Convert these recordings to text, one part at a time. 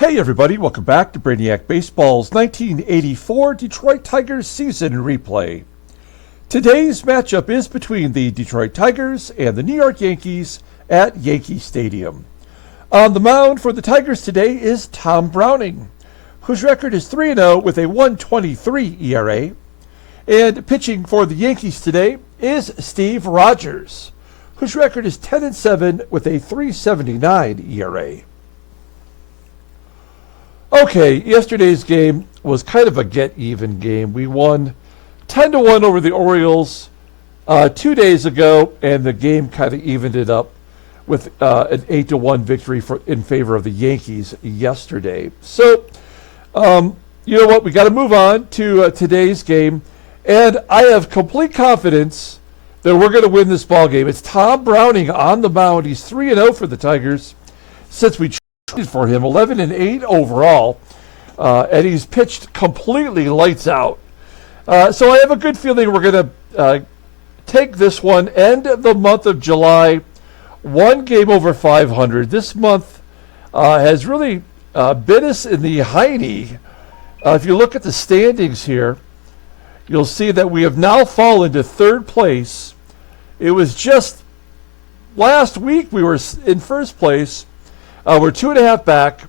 Hey everybody, welcome back to Brainiac Baseball's 1984 Detroit Tigers season replay. Today's matchup is between the Detroit Tigers and the New York Yankees at Yankee Stadium. On the mound for the Tigers today is Tom Browning, whose record is 3-0 with a 1.23 ERA. And pitching for the Yankees today is Steve Rogers, whose record is 10-7 with a 3.79 ERA. Okay, yesterday's game was kind of a get-even game. We won 10-1 over the Orioles 2 days ago, and the game kind of evened it up with an 8-1 victory in favor of the Yankees yesterday. So, you know what? We got to move on to today's game, and I have complete confidence that we're going to win this ball game. It's Tom Browning on the mound. He's 3-0 for the Tigers since we for him, 11-8 overall, and he's pitched completely lights out. So I have a good feeling we're going to take this one, end the month of July, one game over 500. This month has really bit us in the hiney. If you look at the standings here, you'll see that we have now fallen to third place. It was just last week we were in first place. We're 2.5 back,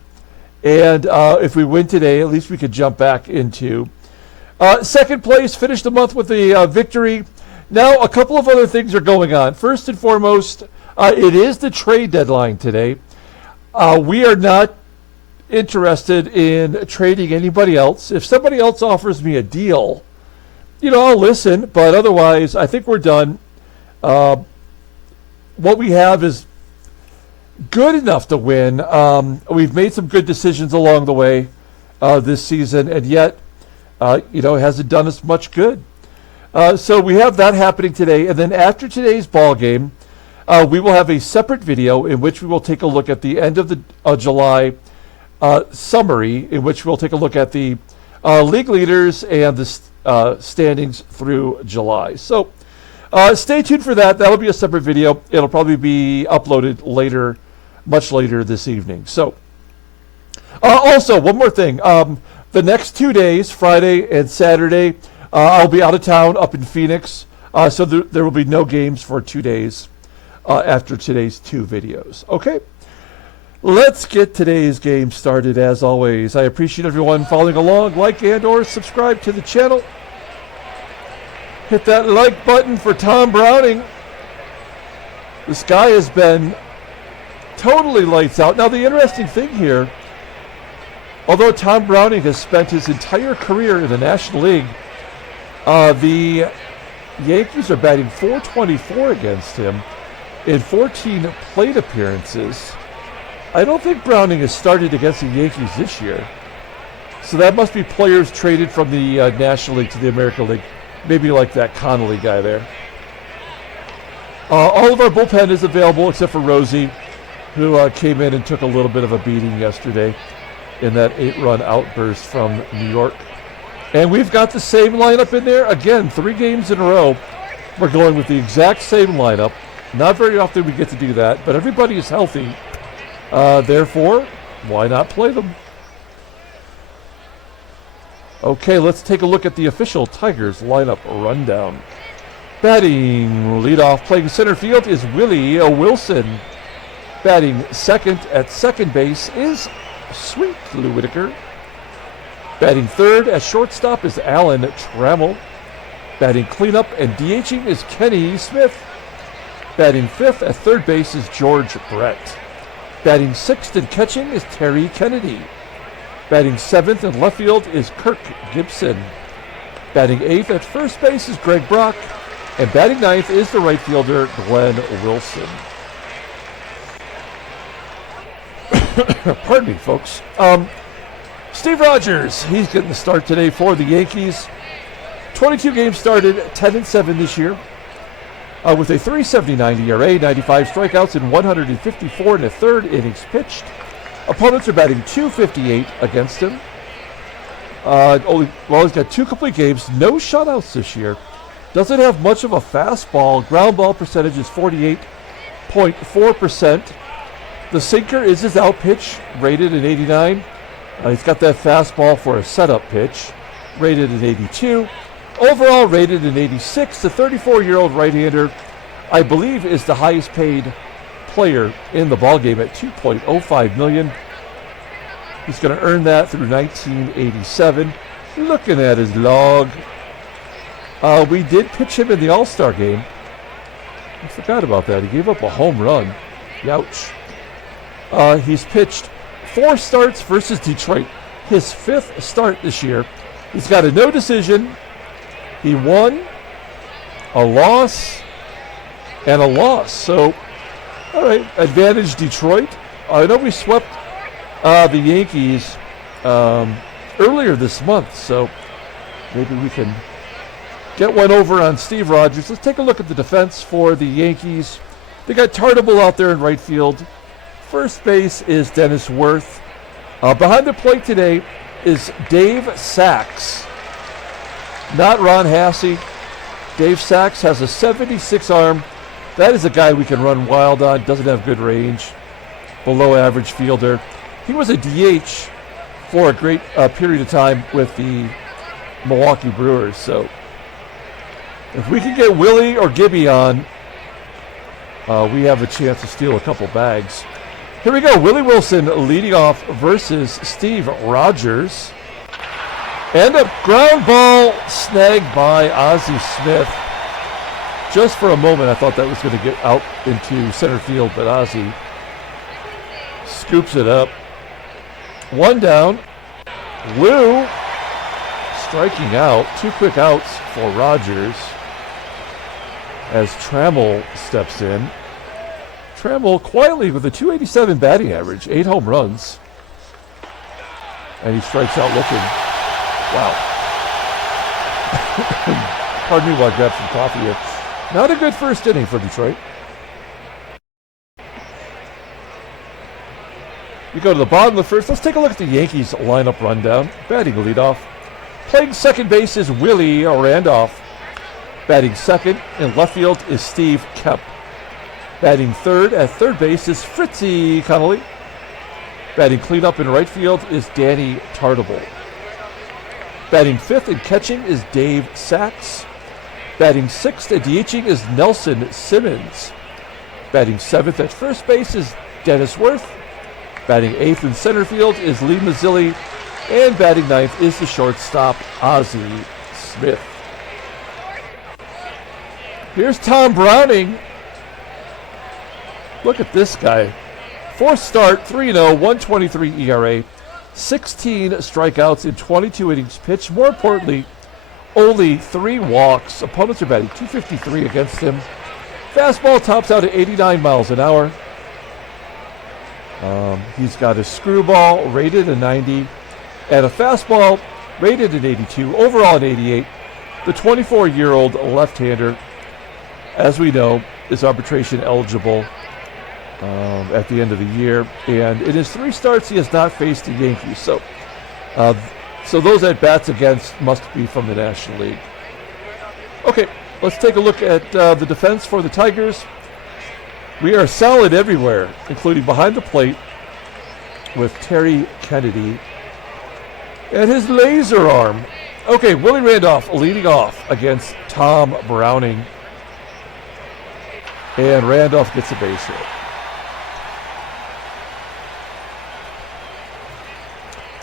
and if we win today, at least we could jump back into second place, finish the month with a victory. Now, a couple of other things are going on. First and foremost, it is the trade deadline today. We are not interested in trading anybody else. If somebody else offers me a deal, I'll listen, but otherwise, I think we're done. What we have is good enough to win. We've made some good decisions along the way this season, and yet, it hasn't done us much good. So we have that happening today, and then after today's ball game, we will have a separate video in which we will take a look at the end of the July summary, in which we'll take a look at the league leaders and the standings through July. So stay tuned for that. That'll be a separate video. It'll probably be uploaded later, much later this evening. So, also, one more thing. The next 2 days, Friday and Saturday, I'll be out of town up in Phoenix. So there will be no games for 2 days after today's two videos. Okay? Let's get today's game started as always. I appreciate everyone following along. Like and or subscribe to the channel. Hit that like button for Tom Browning. This guy has been totally lights out. Now, the interesting thing here, although Tom Browning has spent his entire career in the National League, the Yankees are batting .424 against him in 14 plate appearances. I don't think Browning has started against the Yankees this year. So that must be players traded from the National League to the American League. Maybe like that Connolly guy there. All of our bullpen is available except for Ozzie, who came in and took a little bit of a beating yesterday in that 8-run outburst from New York. And we've got the same lineup in there. Again, 3 games in a row. We're going with the exact same lineup. Not very often we get to do that, but everybody is healthy. Therefore, why not play them? Okay, let's take a look at the official Tigers lineup rundown. Batting leadoff, playing center field, is Willie Wilson. Batting second at second base is Sweet Whitaker. Batting third at shortstop is Alan Trammell. Batting cleanup and DHing is Kenny Smith. Batting fifth at third base is George Brett. Batting sixth and catching is Terry Kennedy. Batting seventh in left field is Kirk GIBSON. Batting eighth at first base is Greg Brock. And batting ninth is the right fielder, Glenn Wilson. Pardon me, folks. Steve Rogers, he's getting the start today for the Yankees. 22 games started, 10-7 this year. With a 3.79 ERA, 95 strikeouts, and 154 and a third innings pitched. Opponents are batting .258 against him. He's got 2 complete games, no shutouts this year. Doesn't have much of a fastball. Ground ball percentage is 48.4%. The sinker is his out pitch, rated at 89. He's got that fastball for a setup pitch, rated an 82. Overall rated an 86. The 34-year-old right-hander, I believe, is the highest paid player in the ballgame at $2.05 million. He's going to earn that through 1987. Looking at his log, we did pitch him in the All-Star game. I forgot about that. He gave up a home run. Youch. He's pitched 4 starts versus Detroit. His 5th start this year. He's got a no decision. He won, a loss, and a loss. So, all right, advantage Detroit. I know we swept the Yankees earlier this month, so maybe we can get one over on Steve Rogers. Let's take a look at the defense for the Yankees. They got TARTABULL out there in right field. First base is Dennis Worth. Behind the plate today is Dave Sachs. Not Ron Hassey. Dave Sachs has a 76 arm. That is a guy we can run wild on. Doesn't have good range. Below average fielder. He was a DH for a great period of time with the Milwaukee Brewers. So if we can get Willie or Gibby on, we have a chance to steal a couple bags. Here we go. Willie Wilson leading off versus Steve Rogers. And a ground ball snagged by Ozzie Smith. Just for a moment, I thought that was going to get out into center field, but Ozzie scoops it up. 1 down. Lou striking out. 2 quick outs for Rogers as Trammell steps in. Trammell quietly with a 287 batting average, 8 home runs. And he strikes out looking. Wow. Pardon me while I grab some coffee here. Not a good first inning for Detroit. We go to the bottom of the first. Let's take a look at the Yankees lineup rundown. Batting leadoff. Playing second base is Willie Randolph. Batting second in left field is Steve Kemp. Batting third at third base is Fritzie CONNALLY. Batting cleanup in right field is Danny TARTABULL. Batting fifth and catching is Dave Sachs. Batting sixth and DHing is Nelson Simmons. Batting seventh at first base is Dennis Worth. Batting eighth in center field is Lee MAZZILLI. And batting ninth is the shortstop, Ozzie Smith. Here's Tom Browning. Look at this guy. 4th start, 3-0, 1.23 ERA, 16 strikeouts in 22 innings pitched. More importantly, only 3 walks. Opponents are batting .253 against him. Fastball tops out at 89 miles an hour. He's got a screwball rated a 90 and a fastball rated an 82, overall an 88. The 24-year-old left-hander, as we know, is arbitration eligible at the end of the year. And in his 3 starts, he has not faced the Yankees. So those at-bats against must be from the National League. Okay, let's take a look at the defense for the Tigers. We are solid everywhere, including behind the plate with Terry Kennedy and his laser arm. Okay, Willie Randolph leading off against Tom Browning. And Randolph gets a base hit.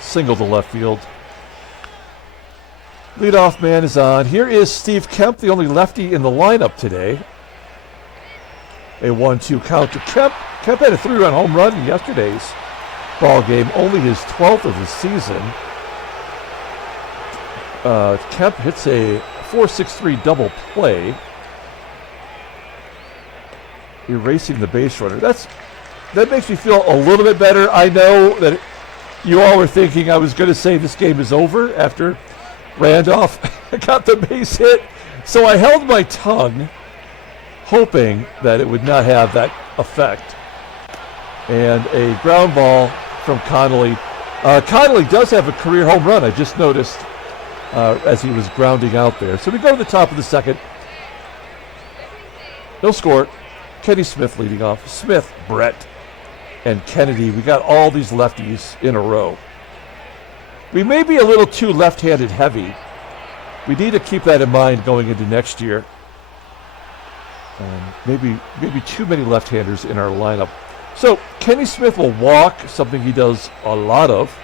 Single to left field. Leadoff man is on. Here is Steve Kemp, the only lefty in the lineup today. A 1-2 count to Kemp. Kemp had a 3-run home run in yesterday's ball game, only his 12th of the season. Kemp hits a 4.63 double play, erasing the base runner. That makes me feel a little bit better. I know that you all were thinking I was going to say this game is over after Randolph got the base hit, so I held my tongue, hoping that it would not have that effect. And a ground ball from Connolly. Connolly does have a career home run, I just noticed, as he was grounding out there. So we go to the top of the second. No score. Kenny Smith leading off. Smith, Brett, and Kennedy. We got all these lefties in a row. We may be a little too left-handed heavy. We need to keep that in mind going into next year. Maybe too many left-handers in our lineup. So Kenny Smith will walk, something he does a lot of.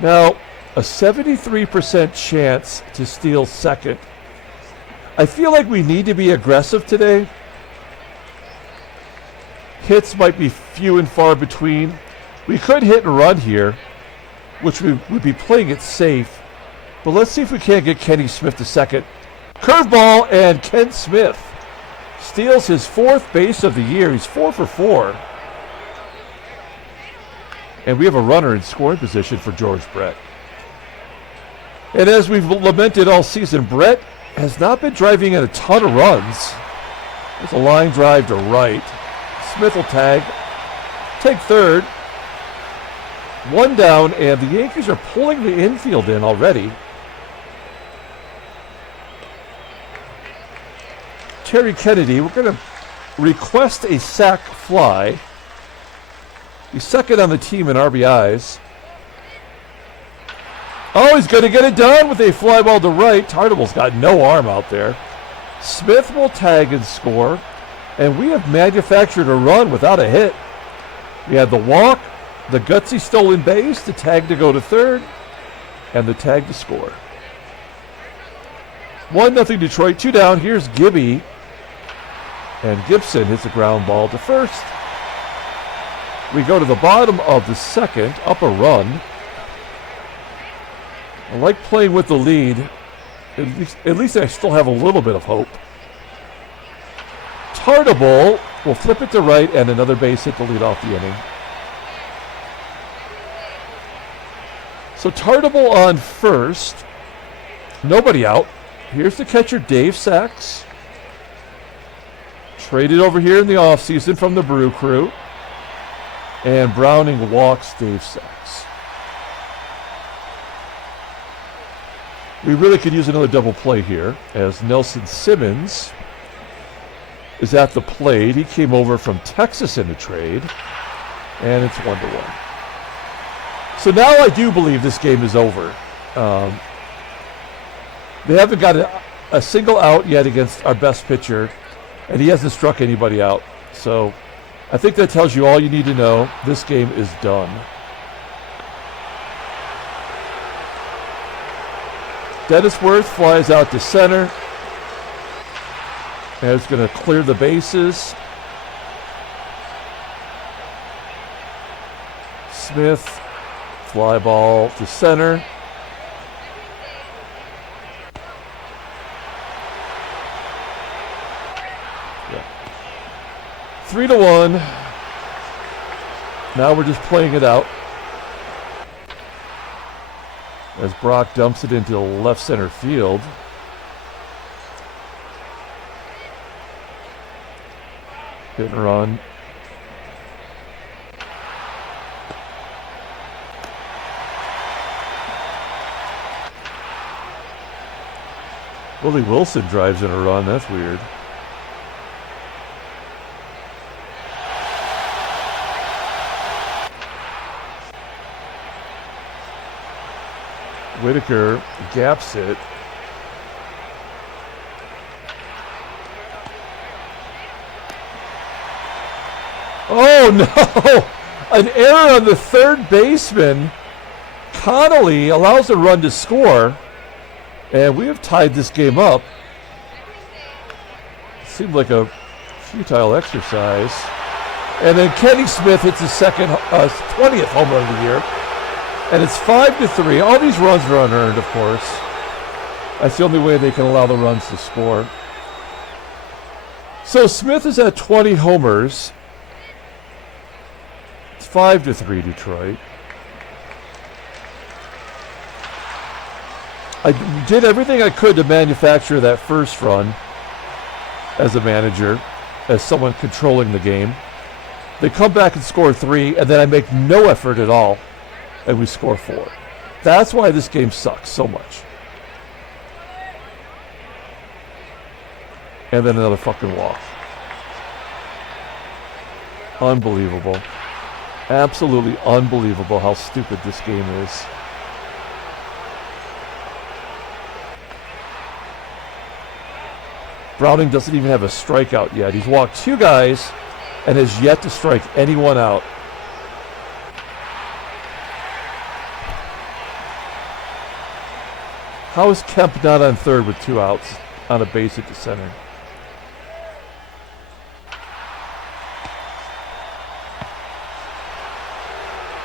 Now, a 73% chance to steal second. I feel like we need to be aggressive today. Hits might be few and far between. We could hit and run here, which we would be playing it safe. But let's see if we can't get Kenny Smith to second. Curveball, and Ken Smith steals his 4th base of the year. He's 4 for 4. And we have a runner in scoring position for George Brett. And as we've lamented all season, Brett has not been driving in a ton of runs. There's a line drive to right. Smith will take third. 1 down, and the Yankees are pulling the infield in already. Terry Kennedy, we're going to request a sac fly. He's second on the team in RBIs. Oh, he's going to get it done with a fly ball to right. TARTABULL's got no arm out there. Smith will tag and score. And we have manufactured a run without a hit. We had the walk, the gutsy stolen base, the tag to go to third, and the tag to score. 1-0 Detroit, 2 down. Here's Gibby. And GIBSON hits a ground ball to first. We go to the bottom of the second, up a run. I like playing with the lead. At least I still have a little bit of hope. TARTABULL will flip it to right, and another base hit to lead off the inning. So TARTABULL on first. Nobody out. Here's the catcher, Dave Sachs. Traded over here in the offseason from the Brew Crew. And Browning walks Dave Sachs. We really could use another double play here, as Nelson Simmons is at the plate. He came over from Texas in the trade, and it's 1-1. So now I do believe this game is over. They haven't got a single out yet against our best pitcher, and he hasn't struck anybody out. So I think that tells you all you need to know. This game is done. Dennis Worth flies out to center. And it's going to clear the bases. Smith, fly ball to center. Yeah. 3-1. Now we're just playing it out. As Brock dumps it into left center field. Hit and run. Willie Wilson drives in a run. That's weird. Whitaker gaps it. Oh no! An error on the third baseman. Connolly allows a run to score. And we have tied this game up. Seemed like a futile exercise. And then Kenny Smith hits his 20th home run of the year. And it's 5-3. All these runs are unearned, of course. That's the only way they can allow the runs to score. So Smith is at 20 homers. It's 5-3 Detroit. I did everything I could to manufacture that first run as a manager, as someone controlling the game. They come back and score 3, and then I make no effort at all, and we score 4. That's why this game sucks so much. And then another fucking walk. Unbelievable. Absolutely unbelievable how stupid this game is. Browning doesn't even have a strikeout yet. He's walked 2 guys and has yet to strike anyone out. How is Kemp not on third with 2 outs on a base hit to center?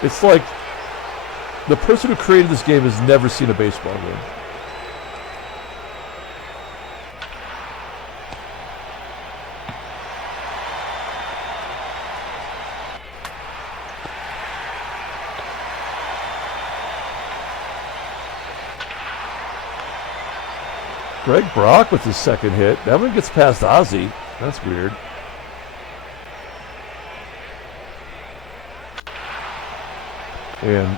It's like the person who created this game has never seen a baseball game. Greg Brock with his second hit. That one gets past Ozzie. That's weird. And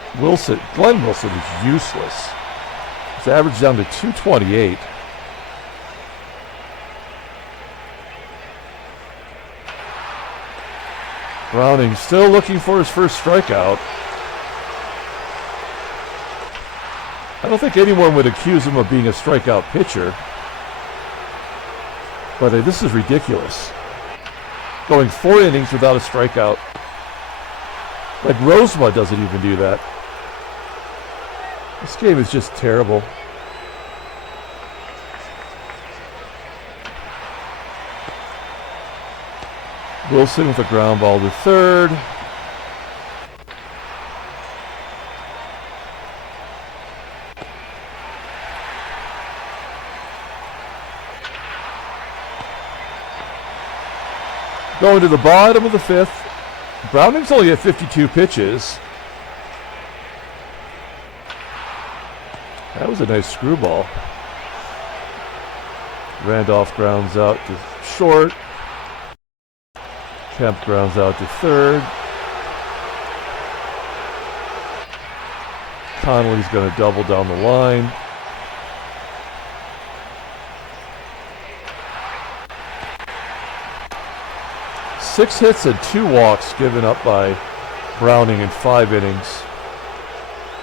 Glenn Wilson is useless. His average down to 228. Browning still looking for his first strikeout. I don't think anyone would accuse him of being a strikeout pitcher. But this is ridiculous. Going 4 innings without a strikeout. Like Rosema doesn't even do that. This game is just terrible. Wilson with a ground ball to third. Going to the bottom of the 5th. Browning's only at 52 pitches. That was a nice screwball. Randolph grounds out to short. Kemp grounds out to third. Connally's going to double down the line. Six hits and 2 walks given up by Browning in 5 innings.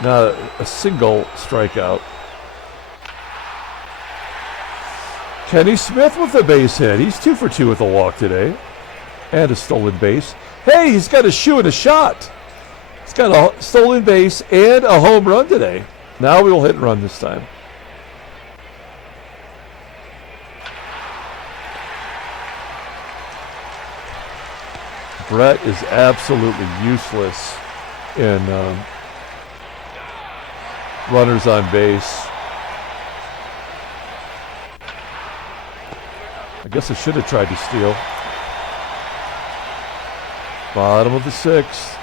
Not a single strikeout. Kenny Smith with a base hit. He's 2 for 2 with a walk today. And a stolen base. Hey, he's got a shoe and a shot. He's got a stolen base and a home run today. Now we will hit and run this time. Brett is absolutely useless in runners on base. I guess I should have tried to steal. Bottom of the 6th.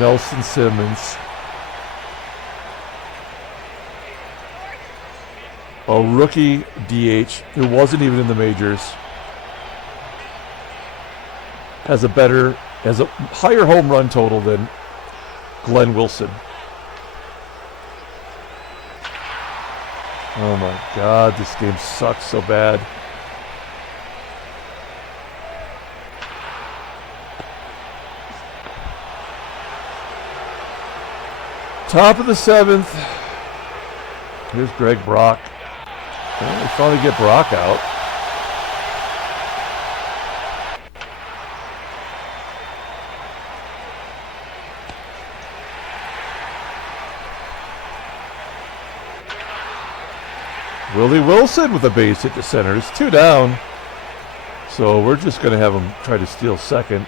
Nelson Simmons. A rookie DH who wasn't even in the majors. Has a higher home run total than Glenn Wilson. Oh my God, this game sucks so bad. Top of the 7th. Here's Greg Brock. Well, we finally get Brock out. Willie Wilson with a base hit to center. It's 2 down. So we're just going to have him try to steal second.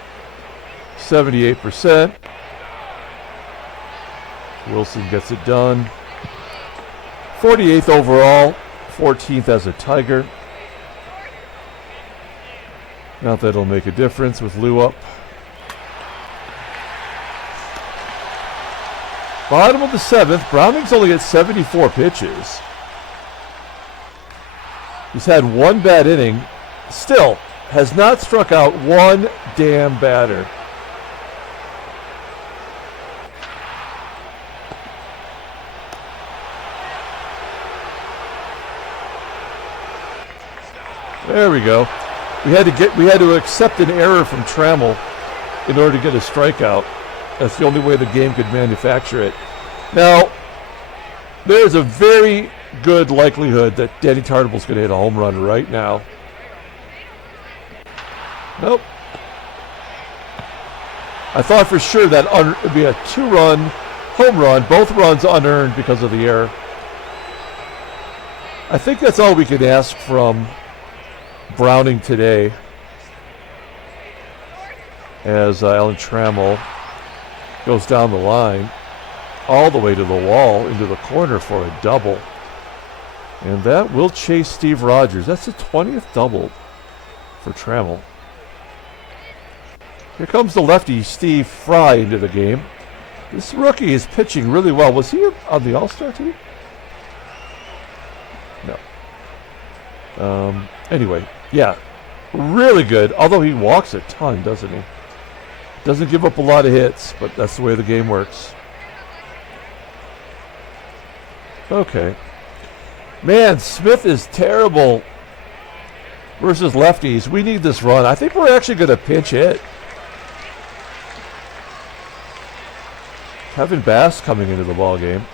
78%. Wilson gets it done. 48th overall. 14th as a Tiger. Not that it'll make a difference with Lou up. Bottom of the 7th. Browning's only at 74 pitches. He's had 1 bad inning. Still has not struck out 1 damn batter. There we go. We had to accept an error from Trammell in order to get a strikeout. That's the only way the game could manufacture it. Now, there's a very good likelihood that Danny Tartabull's going to hit a home run right now. Nope. I thought for sure that it'd be a 2-run home run, both runs unearned because of the error. I think that's all we can ask from Browning today, as Alan Trammell goes down the line all the way to the wall into the corner for a double. And that will chase Steve Rogers. That's the 20th double for Trammell. Here comes the lefty, Steve Fry, into the game. This rookie is pitching really well. Was he on the All-Star team? No. Anyway, yeah, really good. Although he walks a ton, doesn't he? Doesn't give up a lot of hits, but that's the way the game works. Okay. Man, Smith is terrible versus lefties. We need this run. I think we're actually going to pinch hit. Kevin Bass coming into the ball game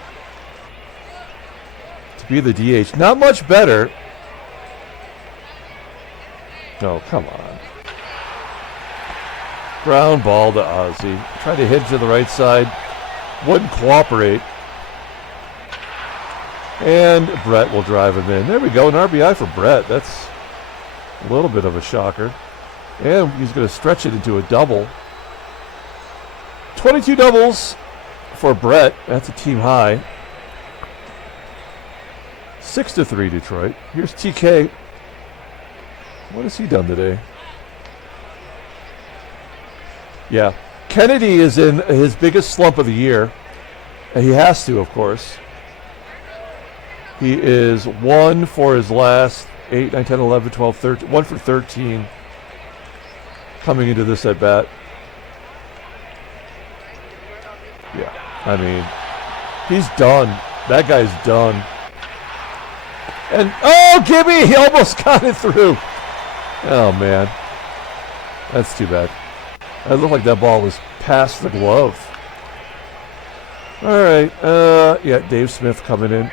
to be the DH. Not much better. No, come on. Ground ball to Ozzie. Tried to hit to the right side. Wouldn't cooperate. And Brett will drive him in. There we go, an RBI for Brett. That's a little bit of a shocker. And he's going to stretch it into a double. 22 doubles for Brett. That's a team high. 6-3 Detroit. Here's TK. What has he done today? Yeah. Kennedy is in his biggest slump of the year. And he has to, of course. He is 1 for his last 8, 9, 10, 11, 12, 13. 1 for 13 coming into this at bat. Yeah. I mean, he's done. That guy's done. And, oh, Gibby! He almost got it through. Oh, man. That's too bad. It looked like that ball was past the glove. All right. Yeah, Dave Smith coming in.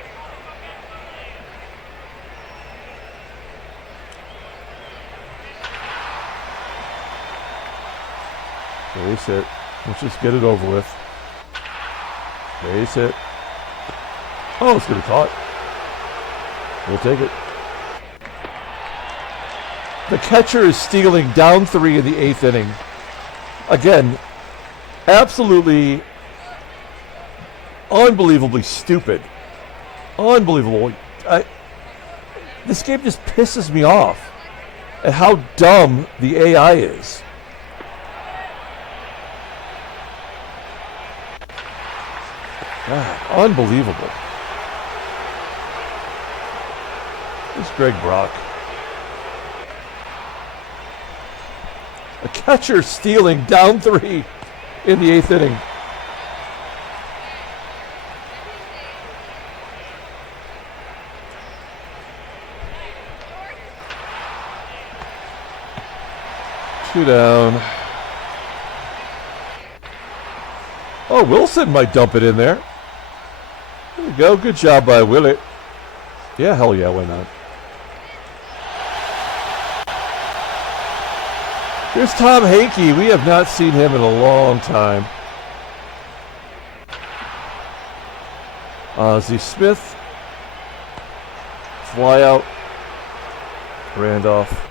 Base hit. Let's just get it over with. Base hit. Oh, it's going to be caught. We'll take it. The catcher is stealing down 3 in the 8th inning. Again, absolutely unbelievably stupid. Unbelievable. This game just pisses me off at how dumb the AI is. God, unbelievable. This is Greg Brock. A catcher stealing down 3 in the 8th inning. Two down. Oh, Wilson might dump it in there. There we go. Good job by Willie. Yeah, hell yeah, why not? Here's Tom Hakey. We have not seen him in a long time. Ozzie Smith. Fly out. Randolph.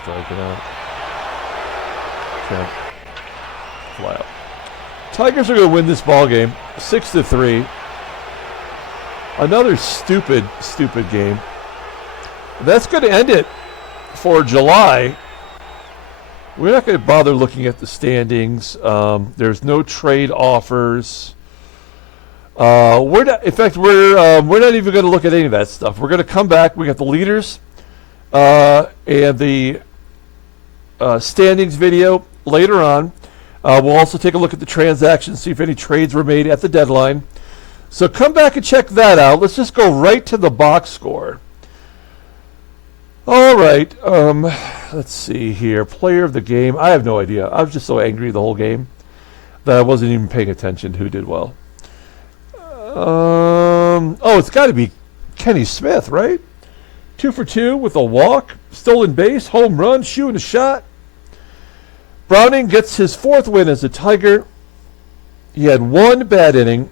Striking out. KEMP. Fly out. Tigers are going to win this ball game, 6-3. Another stupid game. That's going to end it for July. We're not going to bother looking at the standings. There's no trade offers. We're not even going to look at any of that stuff. We're going to come back. We got the leaders and the standings video later on. We'll also take a look at the transactions, see if any trades were made at the deadline. So come back and check that out. Let's just go right to the box score. All right. Let's see here. Player of the game. I have no idea. I was just so angry the whole game. that I wasn't even paying attention who did well. Oh, it's got to be Kenny Smith, right? 2 for 2 with a walk, stolen base, home run, shoe and a shot. Browning gets his 4th win as a Tiger. He had 1 bad inning.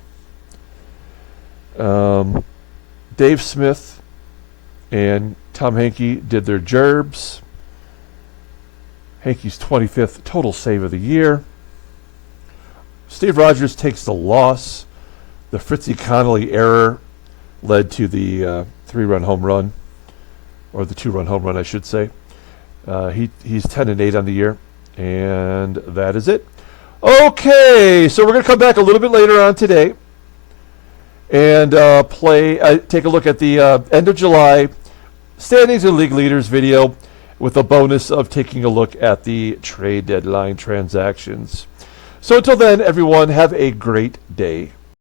Dave Smith and Tom Hankey did their gerbs. Hankey's 25th total save of the year. Steve Rogers takes the loss. The Fritzie CONNALLY error led to the 3-run home run, or the 2-run home run, I should say. He's 10-8 on the year, and that is it. Okay, so we're going to come back a little bit later on today and take a look at the end of July standings and league leaders video, with a bonus of taking a look at the trade deadline transactions. So until then, everyone, have a great day.